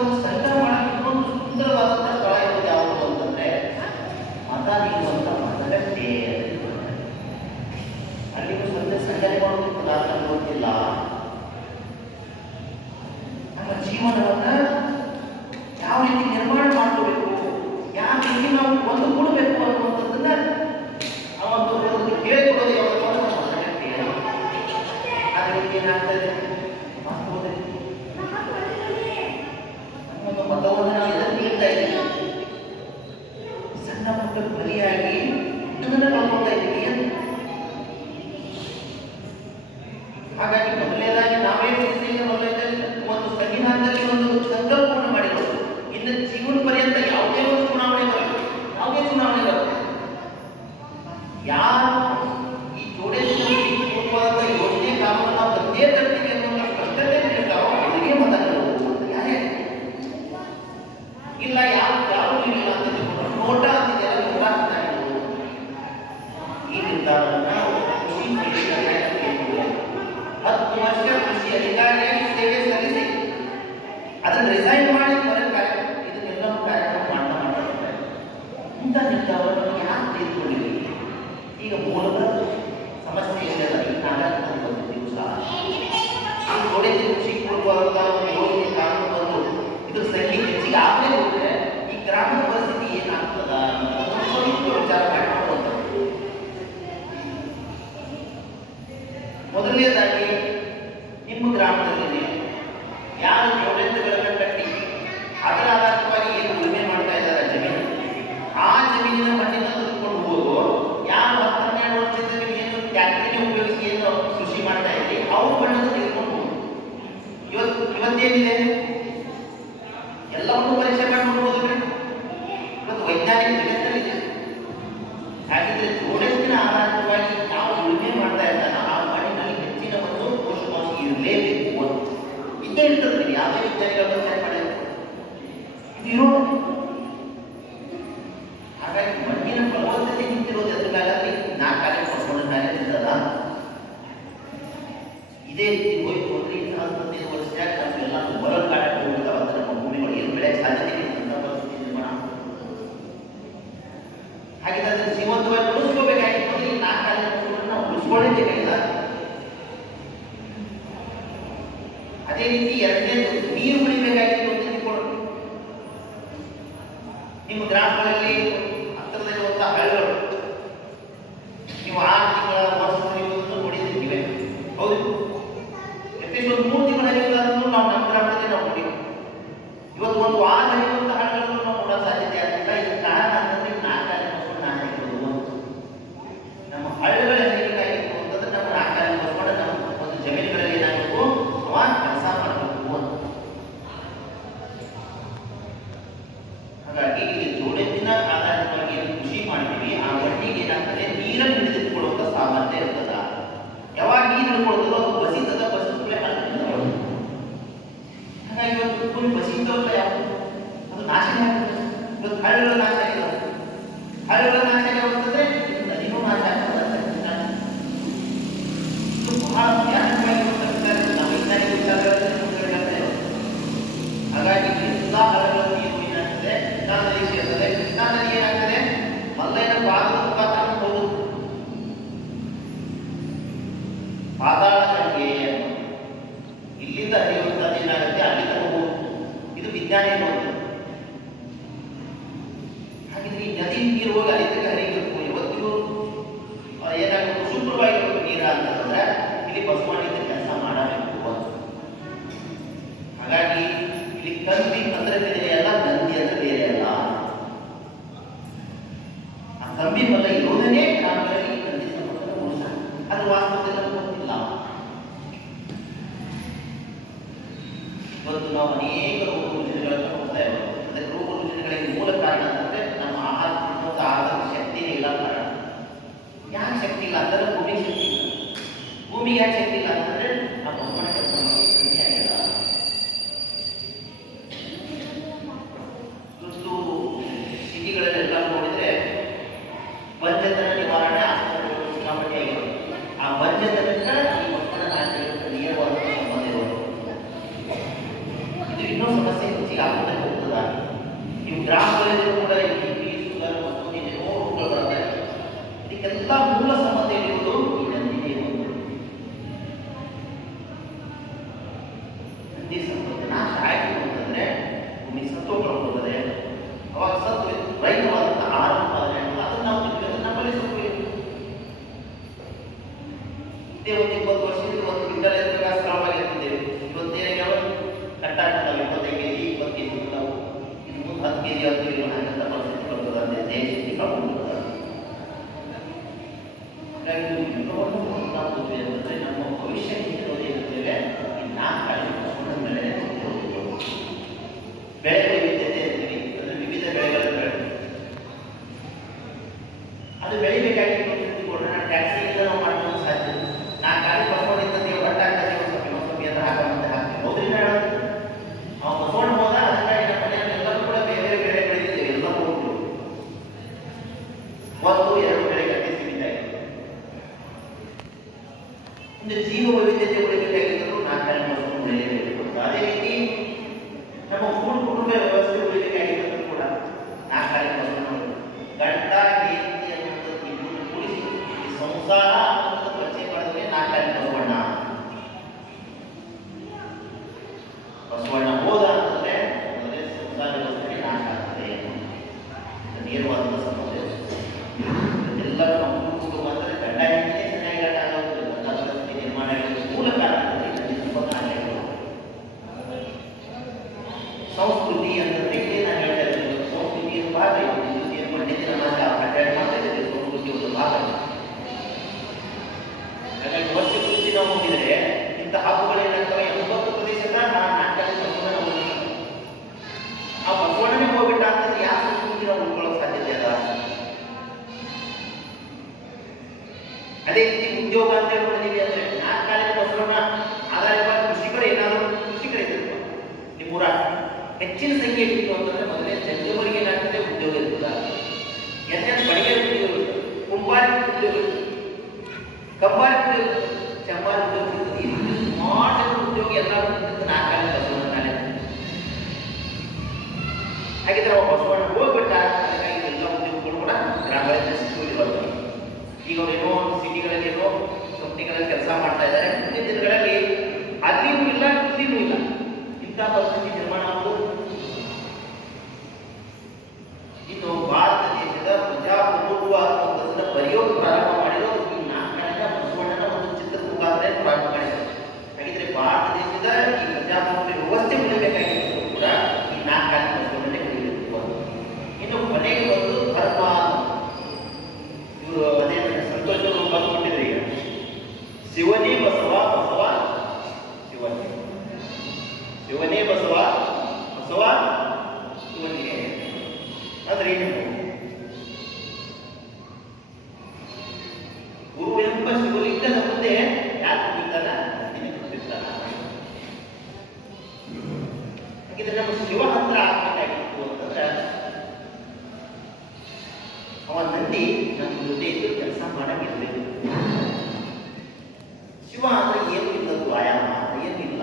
ಒಂದು ಸಂಘ ಮಾಡಕ್ಕೆ ಇನ್ನೊಂದು ಸುಂದರವಾದಂಥ ಸ್ಥಳ ಇರೋದು ಯಾವುದು ಅಂತಂದ್ರೆ ಮತ ನೀಡುವಂಥ ಮತಗಟ್ಟೆ. ಅಲ್ಲಿಗೂ ಸತ್ಯ ಸಂಘಟನೆ ಮಾಡೋದಕ್ಕೆ ಪದಾರ್ಥ ಗೊತ್ತಿಲ್ಲ. ನಮ್ಮ ಜೀವನವನ್ನ ಯಾವ ರೀತಿ ನಿರ್ಮಾಣ ಮಾಡ್ಕೋಬೇಕು, ಯಾವ ರೀತಿ ನಾವು ಒಂದು ಕೊಡಬೇಕು ಅನ್ನುವಂಥದ್ದನ್ನ ಅವತ್ತು ಹೇಳ್ಕೊಡೋದು ಯಾವಾಗ ಮತಗಟ್ಟೆ. ಅದೇ ರೀತಿ ಏನಾಗ್ತದೆ, ನಮ್ಮ ಮತವನ್ನು ನಾವು ಎದಕ್ಕೆ ನೀಡ್ತಾ ಇದ್ದೀವಿ, ಸಣ್ಣ ಪುಟ್ಟ ಬಲಿಯಾಗಿ ಅದನ್ನ ಕಳ್ಕೊಳ್ತಾ ಇದ್ದೀವಿ ಅಂತ. ಹಾಗಾಗಿ ಮೊದಲನೇದಾಗಿ ನಾವೇ ಒಂದು ಸಂವಿಧಾನದಲ್ಲಿ ಒಂದು ಸಂಕಲ್ಪವನ್ನು ಮಾಡಿರೋದು. ಇನ್ನು ಜೀವನ ಪರ್ಯಂತ ಯಾವುದೇ ಒಂದು ಚುನಾವಣೆ ಬರಲಿ, ಯಾವುದೇ ಚುನಾವಣೆ ಬರಲಿ, ಯಾರು ಈ ಜೋಡೇಶ್ವರ ಯೋಜನೆ ಕಾನೂನು ನಾವು ಬಂದೇ ತರ್ತೀವಿ ಅನ್ನೋ ಸ್ಪಷ್ಟತೆ ನೀಡ್ತಾರೋ ಅವರಿಗೆ ಮತ ನೀಡಬಹುದು. ಯಾರೇ ಇಲ್ಲ ಯಾರು ಇಲ್ಲ ಅಂತ ತಿಳ್ಕೊಂಡು ನೋಟ ಅಂತಿದೆಯಲ್ಲ, ನೋಟ ಅಂತ ಈ ನಿರ್ಧಾರವನ್ನು 10 ವರ್ಷ ಕೃಷಿ ಅಧಿಕಾರಿಯಾಗಿ ಸೇವೆ ಸಲ್ಲಿಸಿ ಅದನ್ನು ರಿಸೈನ್ ಮಾಡಿ ಇದನ್ನೆಲ್ಲ ಕಾರ್ಯಕ್ರಮ ಮಾಡ್ತಾರೆ. ಇಂಥ ನಿರ್ಧಾರವನ್ನು ಯಾರು ತೆಗೆದುಕೊಂಡಿದ್ದೀವಿ? ಈಗ ಮೂಲಭೂತ ಸಮಸ್ಯೆ ಇದೆಯಲ್ಲ, ಈ ನಾಟಕ ಬಂದಿದ್ದೀವಿ ಸಹ ಥೋಡೆ ಕೃಷಿ ಪೂರ್ವವಾದಂತಹ ಒಂದು ಯೋಜನೆ ಕಾನೂನು ಬಂದು ಇದ್ರ ಸಂಖ್ಯೆ ಹೆಚ್ಚಿಗೆ ಆಗಲೇ ಹೋದ್ರೆ ಈ ಗ್ರಾಮೀಣ ಪರಿಸ್ಥಿತಿ ಏನಾಗ್ತದ ಸ್ವಲ್ಪ ವಿಚಾರ ಮಾಡಿಕೊಳ್ಳುವಂಥದ್ದು. ಮೊದಲನೇದಾಗಿ ನಿಮ್ಮ ಗ್ರಾಮದಲ್ಲಿ ಯಾರು ಜೋಡೆತ್ತುಗಳನ್ನು ಕಟ್ಟಿ ಅದರ ಆಧಾರವಾಗಿ ಏನು ಉಳುಮೆ ಮಾಡ್ತಾ ಇದ್ದಾರೆ ಜಮೀನು, ಆ ಜಮೀನಿನ ಮಣ್ಣಿನ ತೆಗೆದುಕೊಂಡು ಹೋಗೋದು, ಯಾರು 12 ವರ್ಷದಿಂದ ಏನು ಟ್ಯಾಕ್ಟರಿನ ಉಪಯೋಗಿಸಿ ಏನು ಕೃಷಿ ಮಾಡ್ತಾ ಇದ್ರಿ ಅವ್ರ ಮಣ್ಣನ್ನು ತೆಗೆದುಕೊಂಡು ಹೋಗೋದು. ಇವತ್ತೇನಿದೆ, ಎಲ್ಲವನ್ನೂ ಪರೀಕ್ಷೆ ಮಾಡ್ಕೊಂಡು ಹೋದ್ರೆ ಇವತ್ತು ವೈಜ್ಞಾನಿಕ ಜಗತ್ತಲ್ಲಿದೆ. ಹಾಗಿದ್ರೆ ಜೋಡೆತ್ತಿನ ಆಧಾರಿತವಾಗಿ ನಾವು ಉಳುಮೆ ಮಾಡ್ತಾ ಇದ್ದಾನ ಆ ಮಣ್ಣಿನಲ್ಲಿ ಹೆಚ್ಚಿನ ಒಂದು ಪೋಷಕಾಂಶ ಇರಲೇಬೇಕು ಅಂತ ಇದ್ದೇ ಇರ್ತದೆ. ಯಾವುದೇ ವಿಜ್ಞಾನಿಗಳು ಚೆಕ್ ಮಾಡಿದ್ರೆ ಇದು ಇರೋದು. ಹಾಗಾಗಿ ಮಣ್ಣಿನ ಫಲವತ್ತತೆ ನಿಂತಿರೋದು ಎದುರಾಗಲಿ 4 ಕಾಲ ಪಡ್ಕೊಂಡ ಕಾರ್ಯದಿಂದ ಇದೇ ರೀತಿ ಹೋಯ್ತು ಅಂದ್ರೆ ಇನ್ನು 15 ವರ್ಷ ನಮಗೆಲ್ಲ ಹೊರ ಕಾಲಕ್ಕೆ ಹೋಗ್ಬೇಕಾಗುತ್ತೆ. ನಮ್ಮ ಭೂಮಿಗಳು ಏನು ಬೆಳೆಯಕ್ಕೆ ಸಾಧ್ಯತೆ ಇದೆ ಅಂತ ಪರಿಸ್ಥಿತಿ ನಿರ್ಮಾಣ. ಹಾಗೆ ಅದನ್ನು ಜೀವಂತವಾಗಿ ಉಳಿಸ್ಕೋಬೇಕಾಗಿತ್ತು. ಈ 4 ಕಾಲ ನಾವು ಉಳಿಸ್ಕೊಳ್ಳೇಬೇಕಾಗಿಲ್ಲ. ಅದೇ ರೀತಿ ಎರಡನೇದು ನೀರು ಉಳಿಬೇಕಾಗಿತ್ತು ಅಂತ ತಿಳ್ಕೊಳ್ಳಿ. ನಿಮ್ಮ ಗ್ರಾಮಗಳಲ್ಲಿ ಹತ್ತಿರದಲ್ಲಿರುವಂತಹ ಹಳ್ಳಿಗಳು ನೀವು 6 ತಿಂಗಳ ವರ್ಷ ನೋಡಿದ್ದೀವಿ. ಹೌದು, ಅಟ್ಲೀಸ್ಟ್ ಒಂದು 3 ತಿಂಗಳ ಹರಿಯುವುದಾದ್ರೂ ನಾವು ನಮ್ಮ ಗ್ರಾಮದಲ್ಲಿ ನಾವು ನೋಡಿದ್ವಿ. ಇವತ್ತು ಒಂದು ವಾರ ಹರಿಯುವಂತಹ ಹಳ್ಳಿಗಳನ್ನು ನಾವು ನೋಡೋ ಸಾಧ್ಯತೆ ಆಗ್ತಿಲ್ಲ. ಇದಕ್ಕೆ ಕಾರಣ ಅಂತಂದ್ರೆ 4 ಕಾಲ ನಾಶಿರೋದು. ನಮ್ಮ ಹಳ್ಳಿಗಳ ಹರಿಬೇಕಾಗಿತ್ತು ಅಂತಂದ್ರೆ ನಮ್ಮ 4 ಕಾಲ ಬರ್ಕೊಂಡು ನಮ್ಮ ಒಂದು ಜಮೀನುಗಳಲ್ಲಿ ಏನಾಗಬೇಕು, ಕೆಲಸ ಮಾಡಬೇಕು ಅಂತ. ಹಾಗಾಗಿ ಇಲ್ಲಿ ಜೋಡೆತ್ತಿನ ಆಧಾರಿತವಾಗಿ ಏನು ಕೃಷಿ ಮಾಡ್ತೀವಿ ಆ ಮಣ್ಣಿಗೆ ಏನಾಗ್ತದೆ, ನೀರನ್ನು ಹಿಡಿದಿಟ್ಕೊಳ್ಳುವಂಥ ಸಾಮರ್ಥ್ಯ ಇರ್ತದ. ಯಾವಾಗ ನೀರು ಹಿಡ್ಕೊಳ್ತದೋ ಅದು ಬಸಿತದ, ಬಸಿದ್ರೆ ಹಾಗಾಗಿ ಇವತ್ತು ಫುಲ್ ಬಸಿತವಲ್ಲ, ಯಾವುದು ಅದು ನಾಶನೇ ಆಗ್ತದೆ. ಇವತ್ತು ಹಳ್ಳಿಗಳ ನಾಶ ಆಗಿಲ್ಲ, ಹಳ್ಳಿಗಳ ನಾಶ ಆಗಿರ್ತದೆ, ನದಿನೂ ನಾಶ ಆಗ್ತದೆ. ಇದು ಬಹಳ ಭಯಾನಕವಾಗಿರುವಂಥ ವಿಚಾರ. ನಾವು ವೈಜ್ಞಾನಿಕ ವಿಚಾರಗಳನ್ನು ಹಾಗಾಗಿ ಎಲ್ಲ ಹಳ್ಳಿಗಳ ನೀರು ಏನಾಗ್ತದೆ, ಕಾಲದಲ್ಲಿ ಸೇರ್ತದೆ, ಹಾಗಿದ್ರೆ ಈ ನದಿ ನೀರು ಹೋಗಿ ಅಲ್ಲಿಂದ ಹರಿಬೇಕು, ಇವತ್ತಿಗೂ ಏನಾಗುತ್ತೆ ಶುಭ್ರವಾಗಿರ್ಬೇಕು ನೀರ ಅಂತಂದ್ರೆ ಇಲ್ಲಿ ಬಸವಣ್ಣಿಂದ ಕೆಲಸ ಮಾಡಬೇಕು. ಹಾಗಾಗಿ ಇಲ್ಲಿ ಕಂಬಿ ಅಂದ್ರೆ ಬೇರೆ ಅಲ್ಲ, ನಂದಿ ಅಂದ್ರೆ ಬೇರೆ ಅಲ್ಲ. ಆ ಕಂಬಿ ಬಲ್ಲ ಇರೋದನ್ನೇ ಗ್ರಾಮಗಳಲ್ಲಿ ನಂದಿ ಸಂಪರ್ಕದ ಮೋಸ, ಅದು ವಾಸ್ತವದಲ್ಲಿ ಗೊತ್ತಿಲ್ಲ. ಇವತ್ತು ನಾವು ಅನೇಕ ರೋಗ ರುಜಿನಗಳನ್ನು ಹೋಗ್ತಾ ಇದ್ದೇವೆ. ಅದಕ್ಕೆ ರೋಗ ರುಜಿನಗಳಿಗೆ ಮೂಲ ಕಾರಣ ಅಂತಂದ್ರೆ ನಮ್ಮ ಆಹಾರದ ಶಕ್ತಿನೇ ಇಲ್ಲ ಕಾರಣ. ಯಾಕೆ ಶಕ್ತಿ ಇಲ್ಲ ಅಂತಂದ್ರೆ ಭೂಮಿಗೆ ಶಕ್ತಿ ಇಲ್ಲ. ಭೂಮಿಗೆ ಯಾಕೆ ಶಕ್ತಿ ಇಲ್ಲ ಅಂತಂದ್ರೆ ನಾವು ಬಸವಣ್ಣ ಕೆಲಸ ಮಾಡೋದು ಆಗಿಲ್ಲ. ಇವತ್ತು ಸಿಟಿಗಳಲ್ಲೆಲ್ಲ ನೋಡಿದ್ರೆ ಬಂಜತನ ನಿವಾರಣೆ ಆಸ್ಪತ್ರೆಗಳು ಸಿಕ್ಕಾಪಟ್ಟೆ ಆಗಿರೋದು. ಆ ಬಂಜತನಕ್ಕೆ ಈ ಮಕ್ಕಳ ನಾಶಕ್ಕೆ ನೇರವಾದ ಸಂಬಂಧ ಇರೋದು. ಇದು ಇನ್ನೂ ಸಮಸ್ಯೆ ಹೆಚ್ಚಿಗೆ ಆಗುತ್ತಾ ಹೋಗ್ತದ. ನೀವು ಗ್ರಾಮಗಳಲ್ಲಿಯೂ ಕೂಡ ಶುಗರ್ ಮತ್ತು ಇನ್ನೇನೋ ರೋಗಗಳು ಬರ್ತಾ ಇದೆ. ಇದಕ್ಕೆಲ್ಲ ಮೂಲ ಸಂಬಂಧ ಇರುವುದು ಈ ನಂದಿನೇ ಒಂದು. ನಂದಿ ಸಂಪತ್ತು ನಾಶ ಆಯ್ತು ಅಂತಂದ್ರೆ ಭೂಮಿ ಸತ್ವಗಳು ಹೋದರೆ ಅವಾಗ ಸತ್ವ ರೈತವಾದಂಥ ಆಹಾರ ಉತ್ಪಾದನೆ ಅದನ್ನು ನಾವು ತಿಂತೀವಿ. ನಮ್ಮಲ್ಲಿ ಸತ್ವ ಇದೆ. ಇದೇ ಒಂದು 20 ವರ್ಷದಿಂದ ಒಂದು ಕ್ವಿಂಟಲ್ ಎತ್ತುಗಳ ಸ್ಥಳವಾಗಿರ್ತಿದ್ದೇವೆ. ಇವತ್ತೇನಾಗ ಕಟ್ಟಾಗ್ತವೆ 25 ಕೆಜಿ 20 ಕೆಜಿ ಇರ್ತಾವೆ. ಇನ್ನು ಮುಂದೆ 10 ಕೆಜಿ 10 ಕಿಲೋ ಹಾಗಂತ ಪರಿಸ್ಥಿತಿ ಬರ್ತದೆ. ದೇಶಕ್ಕೆ ಕಳ್ಕೊಂಡ್ಬಿಡ್ತಾರೆ. ಹಾಗಾಗಿ ಇವುಗಳನ್ನು ನಾವು ಅಂತಂದ್ರೆ ನಮ್ಮ ಭವಿಷ್ಯ ಹಿಂದಿರೋದೇ ಇರ್ತೇವೆ. ಈ 4 ಕಾಳಿನ ಮೇಲೆ ಬೆಳೆ ವೈವಿಧ್ಯತೆ ಇರ್ತೀವಿ. ಅಂದರೆ ವಿವಿಧ ಬೆಳೆಗಳನ್ನು ಬೆಳೆದು ಅದು ಬೆಳಿಬೇಕಾಗಿ ಕೊಟ್ಟರೆ ನಾನು ಟ್ಯಾಕ್ಸಿಯಿಂದ ನಾವು ಮಾಡ್ಕೊಂಡು ಸಾಧ್ಯ. 4 ಕಾಳಿ ಬಸವಣ್ಣಿಂದ ಒಟ್ಟಾಗ್ತದೆ ಸ್ವಲ್ಪ ಎಲ್ಲ ಹಾಕಂತ ಹಾಕ್ತೀವಿ. ಹೌದ್ರಿಂದ ನಾವು ಬಸವಣ್ಣ ಹೋದ ಅದಕ್ಕಾಗಿ ನಮ್ಮ ಮನೆಯಲ್ಲಿ ಎಲ್ಲರೂ ಕೂಡ ಬೇರೆ ಬೇರೆ ಬೆಳೆ ಬೆಳೀತಿದ್ದೇವೆ. ಎಲ್ಲ ಹೋಗ್ತೀವಿ 1-2 ಬೆಳೆ ಗಟ್ಟಿ ಸಿಗ್ತಾ ಇದೆ. ಒಂದು ಜೀವ ವೈವಿಧ್ಯತೆ ಉಳಿಬೇಕಾಗಿದ್ದರೂ 4 ಕಾಳಿ ಬಸವಣ್ಣ ಬೆಳೆಯಬೇಕು. ಅದೇ ರೀತಿ ನಮ್ಮ ಕುಟುಂಬ ವ್ಯವಸ್ಥೆ ಉಳಿಬೇಕಾಗಿದ್ದರೂ ಕೂಡ 4 ಕಾಳಿ ಬಸವಣ್ಣ ಗಂಡ ಹೆಂಡತಿ ಅನ್ನುವಂಥದ್ದು ಇಬ್ಬರನ್ನು ಕೂಡಿಸಿ ಈ ಸಂಸಾರ ಅನ್ನುವಂಥದ್ದು ಪರಿಚಯ ಮಾಡಿದ್ರೆ 4 ಕಾಳಿ ಬಸವಣ್ಣ. ಬಸವಣ್ಣ ಹೋದ ಅಂತಂದ್ರೆ ಮೊದಲೇ ಸಂಸಾರ ವ್ಯವಸ್ಥೆ 4 ಆಗ್ತದೆ. ನೇರವಾದ ಸಂಬಂಧ ಎಲ್ಲರೂ ನಮ್ಮ ಕುಟುಂಬ ಅಂದರೆ ಗಂಡ ಹೆಂಡತಿನೇ ಚೆನ್ನಾಗಿ ಗಂಡ ಆಗೋದಿಲ್ಲ. ಪರಿಸ್ಥಿತಿ ನಿರ್ಮಾಣ ಆಗಿರೋದು ಮೂಲ ಕಾರಣ ಸಂಸ್ಕೃತಿ ಅಂತಂದ್ರೆ ಇದೇ ನಾನು ಹೇಳ್ತಾ ಇದ್ದೀನಿ. ಸಂಸ್ಕೃತಿಯ ಭಾಗ ಇದು ಪಂಡಿತ ನಮ್ಮ ಅಡ್ಡಾಡಿ ಮಾಡ್ತಾ ಇದ್ದೇವೆ. ಸಂಸ್ಕೃತಿ ಒಂದು ಭಾಗ. ಹಾಗಾಗಿ ವರ್ಷ ಪೂರ್ತಿ ನಾವು ಹೋಗಿದ್ರೆ ಇಂಥ ಹಬ್ಬಗಳೇನಾಗ್ತವೆ 80% ನಾಟಕ ಆ ಬಸವಣ್ಣನೇ ಹೋಗ್ಬಿಟ್ಟ ಅಂತಂದ್ರೆ ಯಾವ ಸಂಸ್ಕೃತಿ ನಾವು ಉಳ್ಕೊಳ್ಳೋಕೆ ಸಾಧ್ಯತೆ ಅದ. ಅದೇ ರೀತಿ ಉದ್ಯೋಗ ಅಂತ ಹೇಳ್ಕೊಂಡಿದ್ದೀವಿ ಅಂದ್ರೆ 4 ಕಾಳಿನ ಬಸವಣ್ಣ ಆಧಾರವಾಗಿ ಕೃಷಿಕರು ಏನಾದರೂ ಕೃಷಿಕರಿದ್ರು ನಿಮ್ಮೂರ ಹೆಚ್ಚಿನ ಸಂಖ್ಯೆ ಇತ್ತು ಅಂತಂದ್ರೆ ಮೊದಲೇ ಜಂಗಮರಿಗೆ ಏನಾಗ್ತದೆ ಉದ್ಯೋಗ ಇರ್ತದ. ಎರಡನೇ ಬಡಿಗೆ ಉದ್ಯೋಗ ಇರ್ತದೆ, ಕುಂಬಾರಿ ಉದ್ಯೋಗ ಇರ್ತದೆ, ಕಬ್ಬಾರಿ ಉದ್ಯೋಗ ಇರ್ತದೆ, ಚಂಬಾರಿ ಉದ್ಯೋಗ ಇರ್ತದೆ. ಈ ರೀತಿ ಸುಮಾರು ಉದ್ಯೋಗ ಎಲ್ಲ 4 ಕಾಳಿನ ಬಸವಣ್ಣ ಕಾಲ. ಹಾಗಿದ್ರೆ ಅವ ಬಸವಣ್ಣ ಹೋಗ್ಬಿಟ್ಟ. ಹಾಗಾಗಿ ಎಲ್ಲ ಉದ್ಯೋಗಗಳು ಕೂಡ ಗ್ರಾಮಗಳಲ್ಲಿ ಸಿಕ್ಕಿ ಬರ್ತವೆ. ಈಗ ಅವ್ರು ಏನೋ ಸಿಟಿಗಳಲ್ಲಿ ಏನೋ ಕಂಪ್ನಿಗಳಲ್ಲಿ ಕೆಲಸ ಮಾಡ್ತಾ ಇದ್ದಾರೆ. ಮುಂದಿನ ದಿನಗಳಲ್ಲಿ ಅಲ್ಲಿನೂ ಇಲ್ಲ ಇಲ್ಲಿನೂ ಇಲ್ಲ. ಇಂಥ ಪರಿಸ್ಥಿತಿ ನಿರ್ಮಾಣ ಆಗುವುದು. ಇನ್ನು ಭಾರತ ದೇಶದ ಪ್ರಜಾಪ್ರಭುತ್ವ ಅನ್ನುವಂಥದ್ದನ್ನ ಬರೆಯೋದು ಪ್ರಾರಂಭ ಮಾಡಿರೋದು ಈ 4 ಕಾಳಿನ ಬಸವಣ್ಣನ ಒಂದು ಚಿತ್ರದ ಮುಖಾಂತರ ಪ್ರಾರಂಭ ಮಾಡಿದ್ದಾರೆ. ಹಾಗಿದ್ರೆ ಭಾರತ ದೇಶದ ಈ ಪ್ರಜಾಪ್ರಭುತ್ವ ವ್ಯವಸ್ಥೆ ಉಳಿಬೇಕಾಗಿದ್ದು ಕೂಡ ಈ 4 ಕಾಳಿನ ಬಸವಣ್ಣನೇ ಉಳಿಬೇಕು. ಇನ್ನು ಕೊನೆಗೆ ಬಂದು ಧರ್ಮ. ಇವರು ಅದೇ ಸಂತೋಷರು ಬಂದುಕೊಂಡಿದ್ರು. ಈಗ ಶಿವನೇ ಬಸವ, ಬಸವ ಶಿವನೇ, ಶಿವನೇ ಬಸವ, ಬಸವ ಶಿವನಿಗೆ ಅಂದ್ರೆ ಏನು? ಗುರು ಎಂಬ ಶಿವಲಿಂಗದ ಮುಂದೆ ಯಾಕೆ ಕೂತಿರ್ತಾನ? ಕೂತಿರ್ತಾನ. ಹಾಗಿದ್ರೆ ನಮ್ಮ ಶಿವ ಹತ್ರ ಆಗ್ಬೇಕಾಗಿತ್ತು ಅಂತಂದ್ರೆ ಅವ ನಂದಿ ನಮ್ಮ ಜೊತೆ ಇದ್ದು ಕೆಲಸ ಮಾಡಂಗಿರ್ಬೇಕು. ಶಿವ ಅಂದ್ರೆ ಏನು ಇಲ್ಲದ್ದು ಆಯಾಮ ಏನು ಇಲ್ಲ.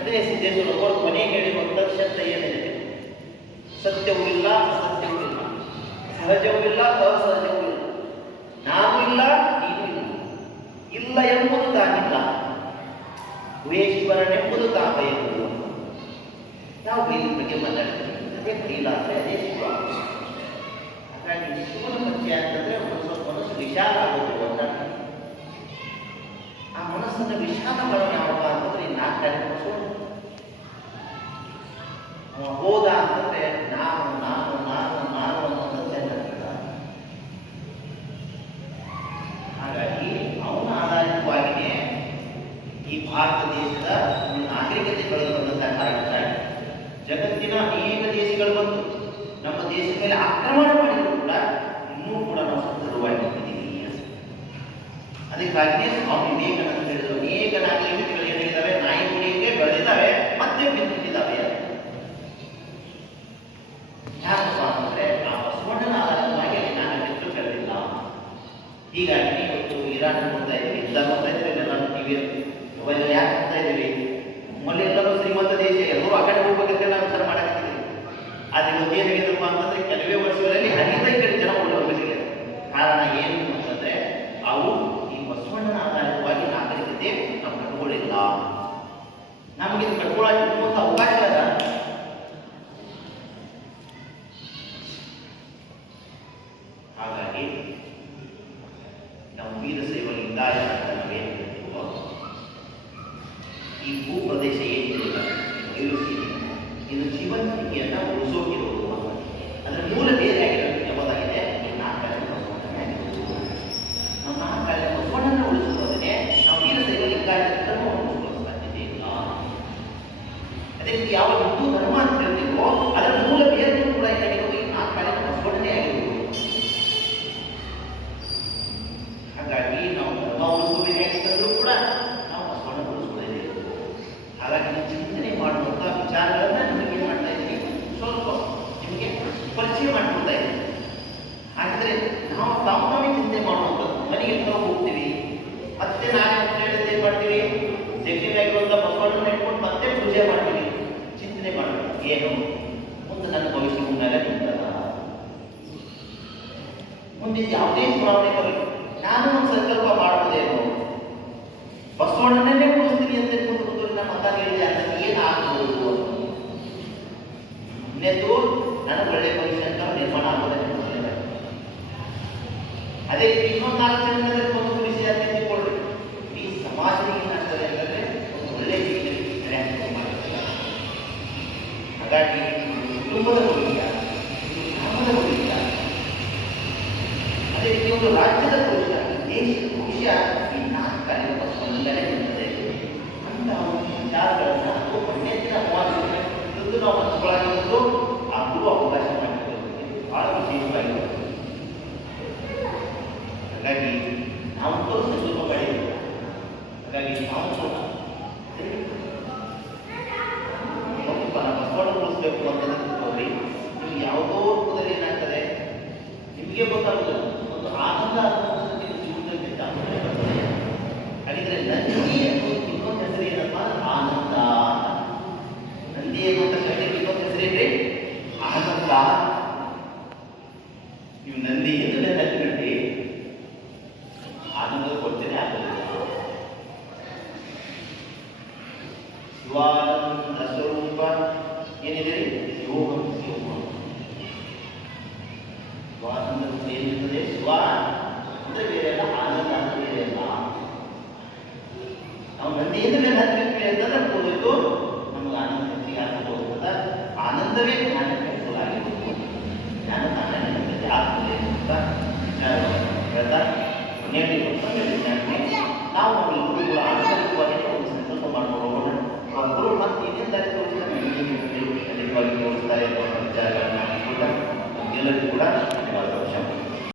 ಅದೇ ಸಿದ್ದೇಶ್ವರ ಕೊನೆ ಹೇಳಿರುವಂಥ ಶಬ್ದ ಏನಿದೆ? ಸತ್ಯವೂ ಇಲ್ಲ, ಅಸತ್ಯವೂ ಇಲ್ಲ, ಸಹಜವೂ ಇಲ್ಲ, ಅಸಹಜವೂ ಇಲ್ಲ, ನಾನು ಇಲ್ಲ, ನೀನು ಇಲ್ಲ, ಇಲ್ಲ ಎಂಬುದು ತಾನಿಲ್ಲ, ಗುಹೇಶ್ವರನೆಂಬುದು ತಾ ಬಯಸುವುದು. ನಾವು ಬೈಲಿನ ಬಗ್ಗೆ ಮಾತಾಡ್ತೀವಿ, ಅದೇ ಬೈಲ ಅಂದರೆ ಅದೇ ಶಿವ. ಹಾಗಾಗಿ ಶಿವನ ಪರಿಚಯ ಅಂತಂದರೆ ಮನಸ್ಸು ವಿಶಾಲ ಆಗೋದು ಅಂತ. ಆ ಮನಸ್ಸನ್ನು ವಿಶಾಲ ಮಾಡೋದು ಯಾವಪ್ಪ ಅಂತಂದ್ರೆ ಈ 4 ತಾರೀಕು ಬಸವಣ್ಣ. ಹೋದ ಅಂತಂದ್ರೆ ನಾನು ನಾನು ನಾನು ನಾನು ಅನ್ನೋದು ಚೆಂದ. ಹಾಗಾಗಿ ಅವನ ಆಧಾರಿತವಾಗಿಯೇ ಈ ಭಾರತ ದೇಶದ ನಾಗರಿಕತೆ ಬೆಳೆದು ಬಂದಂತಹ ಕಾರಣ ಜಗತ್ತಿನ ಅನೇಕ ದೇಶಗಳು ಬಂದು ನಮ್ಮ ದೇಶದ ಮೇಲೆ ಆಕ್ರಮಣ ಮಾಡಿದ್ರು ಕೂಡ ಇನ್ನೂ ಕೂಡ ನಾವು ಸುಂದರವಾಗಿದ್ದೀವಿ. ಅದಕ್ಕಾಗಿಯೇ ಸ್ವಾಮಿ ವಿವೇಕಾನಂದ ಹೇಳಿದರು, ಅನೇಕ ನಾಗರಿಕತೆಗಳು ಏನಿದ್ದಾವೆ ನಾಯಿ ಕುಡಿಯಕ್ಕೆ ಬೆಳೆದಿದ್ದಾವೆ ಮತ್ತೆ ಬಿದ್ದುಬಿಟ್ಟಿದ್ದಾವೆ. ಯಾಕಪ್ಪ ಅಂದರೆ ಆ ಬಸವಣ್ಣನ ಆಧಾರವಾಗಿ ನಾಗರಿಕತೆಗಳು ಬೆಳೆದಿಲ್ಲ. ಹೀಗಾಗಿ ಇವತ್ತು ಇರಾನ್ ನೋಡ್ತಾ ಇದ್ದೀವಿ, ಎಲ್ಲ ನೋಡ್ತಾ ಇದ್ದೀವಿ, ಎಲ್ಲ ಟಿವಿ ಮೊಬೈಲ್ ಯಾಕೆ ನೋಡ್ತಾ ಇದ್ದೀವಿ? ಮೊನ್ನೆ ಎಲ್ಲರೂ ಶ್ರೀಮಂತ ದೇಶ, ಎಲ್ಲರೂ ಆ ಕಡೆ ಹೋಗ್ಬೇಕಂತ ನಾವು ವಿಚಾರ ಮಾಡಾಕ್ತಿದ್ದೀವಿ. ಆದರೆ ಇವತ್ತು ಏನಾಗಿದೆಪ್ಪ ಅಂತಂದ್ರೆ ಕೆಲವೇ ವರ್ಷಗಳಲ್ಲಿ 15 ಜನ ಓಡಿ ಹೋಗಬೇಕಿದೆ. ಕಾರಣ ಏನು ಅಂತಂದ್ರೆ ಅವು ಈ ಬಸವಣ್ಣನ ಆಧಾರಿತವಾಗಿ ನಾಗರಿಕತೆ ನಾವು ಕಟ್ಕೊಳ್ಳಿಲ್ಲ. ನಮಗೆ ಕಟ್ಕೊಳ್ಳೋಕೆ ಅವಕಾಶ ಅದ. ಹಾಗಾಗಿ ನಾವು ವೀರಶೈವ ಲಿಂಗಾಯತ ಅಂತ ನಾವೇನು ಹೇಳ್ತೀವೋ, ಈ ಭೂ ಪ್ರದೇಶ ಏನಿದೆ ಇದು ಜೀವಂತಿಕೆಯನ್ನು ಉಳಿಸೋಕಿರೋದು. ಅದರ ಮೂಲ ಬೇರೆ ಆಗಿರೋದು ಯಾವಾಗಿದೆ? ಈ 4 ಬಸವಣ್ಣನೇ ಆಗಿರೋದು. ನಾವು 4 ಬಸವಣ್ಣನ ಉಳಿಸುವುದನ್ನೇ ನಾವು ವೀರಶೈವ ಲಿಂಗಾಯತವನ್ನು ಉಳಿಸುವ ಸಾಧ್ಯತೆ ಇಲ್ಲ. ಅದೇ ರೀತಿ ಯಾವ ಹಿಂದೂ ಧರ್ಮ ಅಂತ ಹೇಳ್ತೀವೋ ಅದರ ಮೂಲ ಬೇರೆ ಕೂಡ ಏನಾಗಿರೋದು? ಈ 4 ಬಸವಣ್ಣನೇ ಆಗಿರೋದು. ಹಾಗಾಗಿ ನಾವು ಧರ್ಮ ಉಳಿಸಬೇಕಾಗಿತ್ತಂದ್ರೂ ಕೂಡ ನಾವು ಬಸವಣ್ಣ ಉಳಿಸುವುದೇ. ಹಾಗಾಗಿ ಚಿಂತನೆ ಮಾಡುವಂಥ ವಿಚಾರಗಳನ್ನ ನಿಮಗೆ ಮಾಡ್ತಾ ಇದ್ದೀವಿ, ಸ್ವಲ್ಪ ನಿಮಗೆ ಪರಿಚಯ ಮಾಡಿಕೊಡ್ತಾ ಇದ್ದೀವಿ. ಹಾಗಿದ್ರೆ ನಾವು ತಾವೇ ಚಿಂತೆ ಮಾಡುವಂಥದ್ದು. ಮನೆಗೆ ನಾವು ಹೋಗ್ತೀವಿ, ಮತ್ತೆ ನಾನೇ ಹೇಳಿದ್ದೆ ಏನು ಮಾಡ್ತೀವಿ? ಜಗತ್ತಿನಾಗಿರುವಂಥ ಬಸವಣ್ಣನ ಇಟ್ಕೊಂಡು ಮತ್ತೆ ಪೂಜೆ ಮಾಡ್ತೀವಿ, ಚಿಂತನೆ ಮಾಡ್ತೀವಿ. ಏನು ಮುಂದೆ ನನ್ನ ಭವಿಷ್ಯ ಮುಂದೆ ನಿಂತಲ್ಲ, ಮುಂದೆ ಯಾವುದೇ ಚುನಾವಣೆ ಬರಲಿ ನಾನು ಒಂದು ಸಂಕಲ್ಪ ಮಾಡುವುದೇನು? ಬಸವಣ್ಣನೇ ಉಳಿಸ್ತೀನಿ ಅಂತ ಹೇಳ್ಕೊಂಡು ನಮ್ಮ ಮತ ಹೇಳಿದೆ ಅಂತ ಏನಾಗಬಹುದು? ಇನ್ನೆಂದು ನನಗೆ ಒಳ್ಳೆ ಭವಿಷ್ಯ ಅಂತ ನಿರ್ಮಾಣ ಆಗೋದೇ. ಅದೇ ರೀತಿ ಇನ್ನೊಂದು 4 ಜನರಲ್ಲಿ ಒಂದು ಕೃಷಿ ಅಂತ ತಿಳ್ಕೊಳ್ರಿ. ಈ ಸಮಾಜಕ್ಕೆ ಏನಾಗ್ತದೆ ಅಂತಂದ್ರೆ ಒಂದು ಒಳ್ಳೆ ಜೀವನ ಮಾಡ್ತಾರೆ. ಹಾಗಾಗಿ ಕುಟುಂಬದ ಭವಿಷ್ಯ, ಗ್ರಾಮದ ಭವಿಷ್ಯ, ಅದೇ ರೀತಿ ಒಂದು ರಾಜ್ಯದ ಭವಿಷ್ಯ, ದೇಶದ ಭವಿಷ್ಯ ಈ 4 ಬಸವಣ್ಣನೇ ನಿಂತಿದೆ ಅಂತ ವಿಚಾರಗಳನ್ನ ಅಥವಾ ಪಂಡಿತರ ಅಮಾವಾಸ್ಯೆ ನಾವು ಹಂಚ್ಕೊಳ್ಳೋದು ಆ ಗುರು ಅವಕಾಶ ಮಾಡಿಕೊಳ್ಳೋದು ಬಹಳ ವಿಶೇಷವಾಗಿರುತ್ತೆ. ಹಾಗಾಗಿ ನಾವು ಸಂಕಲ್ಪ ಪಡೆಯಬೇಕು. ಹಾಗಾಗಿ ನಾವು ಬಸವಣ್ಣ ಉಳಿಸ್ಬೇಕು ಅಂತಂದ್ರೆ ತಿಳ್ಕೊಳ್ಳಿ, ನಿಮ್ಗೆ ಯಾವುದೋ ರೂಪದಲ್ಲಿ ಏನಾಗ್ತದೆ ನಿಮಗೆ ಗೊತ್ತಾಗೋದಿಲ್ಲ. ಒಂದು ಆನಂದ ಜೀವನದಲ್ಲಿ ಬರ್ತದೆ. ಹಾಗಿದ್ರೆ ನಂದಿ ಅನ್ನೋದು ಇನ್ನೊಂದು ಹೆಸರು ಏನಪ್ಪ? ಆನಂದ. ನಂದಿ ಅನ್ನುವಂಥ ಶೈಲಿಗೆ ಇನ್ನೊಂದು ಹೆಸರೇನ್ರಿ? ಆನಂದ. ನೀವು ನಂದಿ ಎಂದು ನೆನಪಿಡಿ, ಆನಂದ ಕೊಡ್ತೇನೆ ಆಗೋದಿಲ್ಲ. ಶಿವಾನಂದ ಸ್ವರೂಪ ಏನಿದೆ? ಶಿವೋಹಂ ಶಿವೋಹಂ. ಶಿವಾನಂದ ಏನಿರ್ತದೆ? ಶಿವ ಅಂದ್ರೆ ಬೇರೆ ಅಲ್ಲ, ಆನಂದ ಅಂದ್ರೆ ಬೇರೆ ಅಲ್ಲ. ನಾವು ನಂದಿಯಿಂದ ನೆನಪಿಟ್ವಿ ಅಂತಂದ್ರೆ ಹೋಗಿದ್ದು ನಮ್ಗೆ ಆನಂದ ಹೆಚ್ಚಿಗೆ ಆಗ್ತಾ ಹೋಗ್ತದ. ಆನಂದವೇ ಜ್ಞಾನಕ್ಕೆ ಮೂಲವಾಗಿರ್ಬೋದು. ಜ್ಞಾನ ತಾನೇ ನಮಗೆ ಆಗ್ತದೆ ಅಂತ ಹೇಳ್ತಾ ಕೊನೆಯಲ್ಲಿ ಜ್ಞಾನಕ್ಕೆ ನಾವು ಗುರುಗಳು ಆಂತರಿಕವಾಗಿ ಒಂದು ಸಂಕಲ್ಪ ಮಾಡ್ಕೊಂಡು ಹೋಗೋಣ. ಗುರು ಮತ್ತೆ ಇನ್ನೇನು ದಾರಿ ತೋರಿಸ್ತಾರೆ, ತೋರಿಸ್ತಾರೆ ಅನ್ನೋ ವಿಚಾರಗಳನ್ನ ಎಲ್ಲರಿಗೂ ಕೂಡ